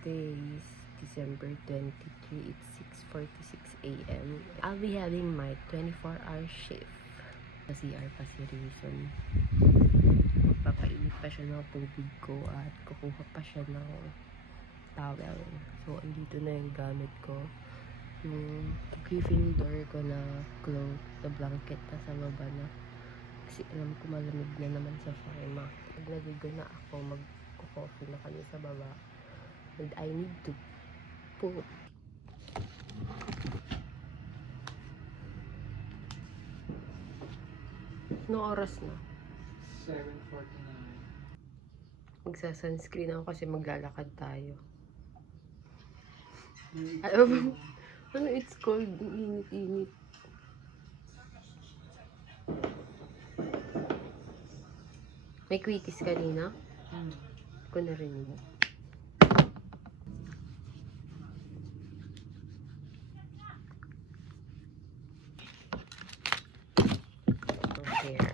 Today is December 23. It's 6:46 a.m. I'll be having my 24-hour shift. Sa CR pa si Reason. Magpapainit pa siya ng tubig ko at kukuha pa siya ng towel. So, andito na yung gamit ko. Yung Gryffindor ko na cloth, the blanket na sa baba na. Kasi alam ko malamig na naman sa pharma. Naglagay ko na ako, magko-coffee na kami sa baba. And I need to poop. No oras na? 7:49. Magsa-sunscreen ako kasi maglalakad tayo. Ano, it's cold. Init-init. May quitis kanina? Ko narinig. Here.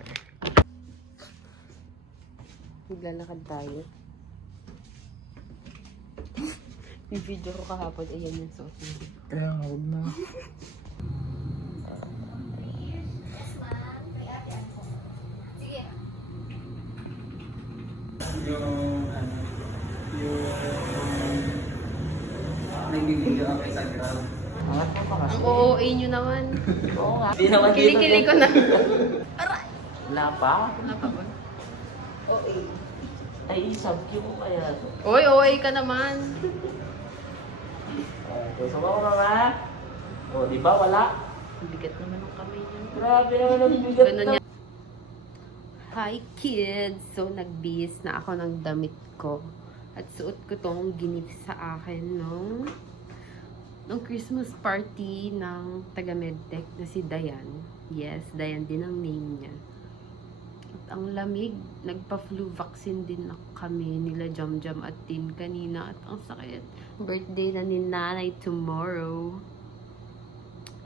Maglalakad tayo. Yung video ko kahapon, ayan yung suot niya. Kaya nga, huwag na. Nagbibigyo ako sa Instagram. Angat mo pa kasi. Ang OOA nyo naman. Oo nga. Kili-kili ko na. Wala pa? Wala pa ba? OA. Ay, sub-Q mo kaya. Oy, OA ka naman. Okay, sumawa ka nga. O, di ba wala? Ang bigat naman ng kamay niya. Grabe naman ang bigat Ganun na. niya. Hi kids! So, nagbihis na ako ng damit ko. At suot ko tong gift sa akin nung Christmas party ng taga-Medtech na si Dayan. Yes, Dayan din ang name niya. At ang lamig, nagpa-flu vaccine din na kami nila Jamjam at Tin kanina. At ang sakit. Birthday na ni Nanay tomorrow.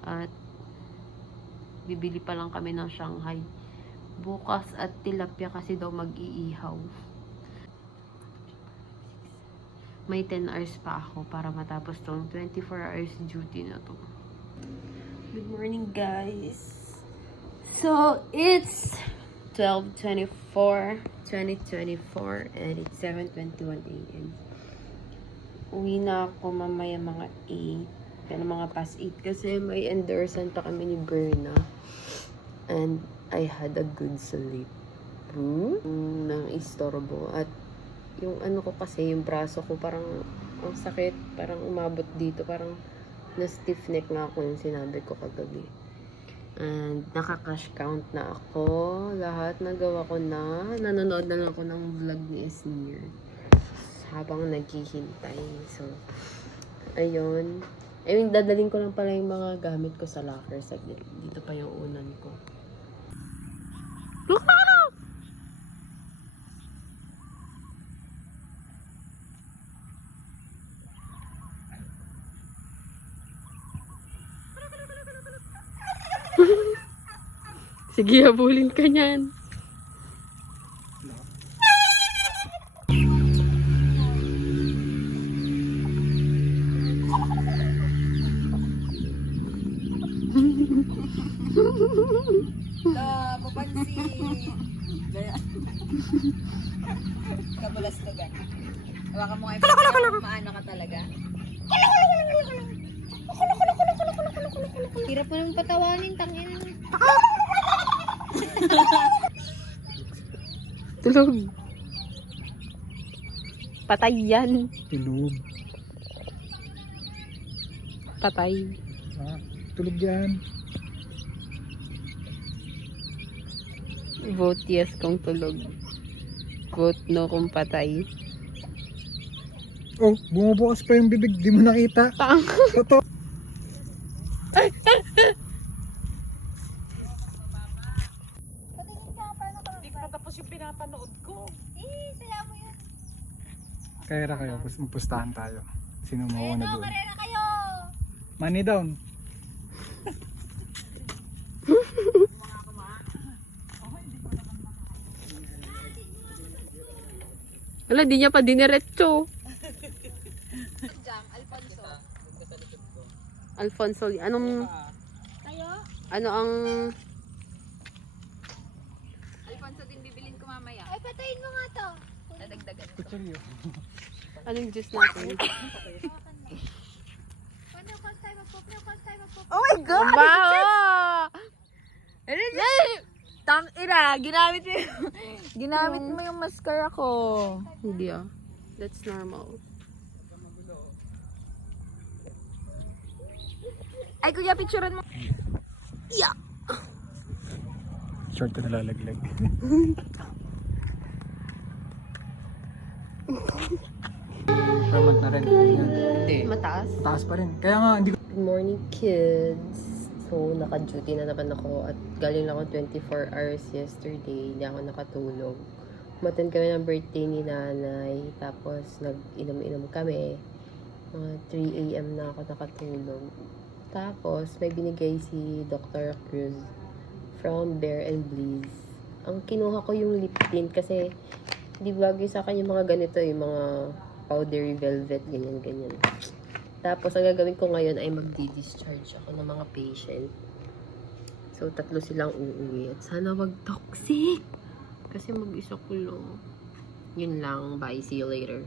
At bibili pa lang kami ng Shanghai bukas at tilapia kasi daw mag-iihaw. May 10 hours pa ako para matapos tong 24 hours duty na to. Good morning, guys. So, it's 12/24/2024 and it's 7:21 a.m. Uwi na ako mamaya mga 8. Pero mga past 8 kasi may endorsan pa kami ni Berna. And I had a good sleep. Nang istorbo. At yung ano ko kasi, yung braso ko parang ang sakit. Parang umabot dito. Parang na-stiff neck nga ako yung sinabi ko kagabi. And nakaka-cash count na ako. Lahat nagawa ko na. Nanonood na lang ako ng vlog ni Esmir. Habang naghihintay. So, ayun. I mean, dadaling ko lang pala yung mga gamit ko sa locker. Dito pa yung unan ko. Look na! Sige, habulin ka niyan. Papansin. Kabulas ka gan. Hawakan mo nga yung maano ka talaga. Hirap mo nang patawanin, tangin. Tulog. Patay yan. Tulog. Patay. Ah, tulog yan. Vote yes kung tulog. Vote no kung patay. Oh, bumubukas pa yung bibig. Di mo nakita. Tang. Toto. Hindi ko tapos yung pinapanood ko. Saya mo yan. Kaya kayo, pustahan tayo. Sino mauna doon? Karera kayo. Money down. Wala, di niya pa diniretso. Jam, Alfonso. Alfonso, anong, Tayo? ano ang, Alfonso din bibilin ko mamaya. Ay, patayin mo nga to. Dadagdagan ko. Kutsilyo. anong juice natin? Paano call tayo magpo? Oh my God! Ang baho! Tang ina, ginamit mo yung mascara ko. Hindi ah. That's normal. Ay, kuya, picturean mo. Short ko nalalaglag. Permanent na rin. Yan. Mataas. Taas pa rin. Kaya nga, hindi ko... Good morning, kids. So, naka-duty na naman ako at galing lang ako 24 hours yesterday. Hindi ako nakatulog. Umattend kami ng birthday ni nanay. Tapos, nag-inom-inom kami. Mga 3 a.m. na ako nakatulog. Tapos, may binigay si Dr. Cruz from Bear and Bliss. Ang kinuha ko yung lip tint kasi di bagay sa akin yung mga ganito, yung mga powdery velvet, ganyan-ganyan. Tapos, ang gagawin ko ngayon ay magdi-discharge ako ng mga patient. So, 3 silang uuwi. At sana wag toxic. Kasi mag-isa ko lang. Yun lang. Bye. See you later.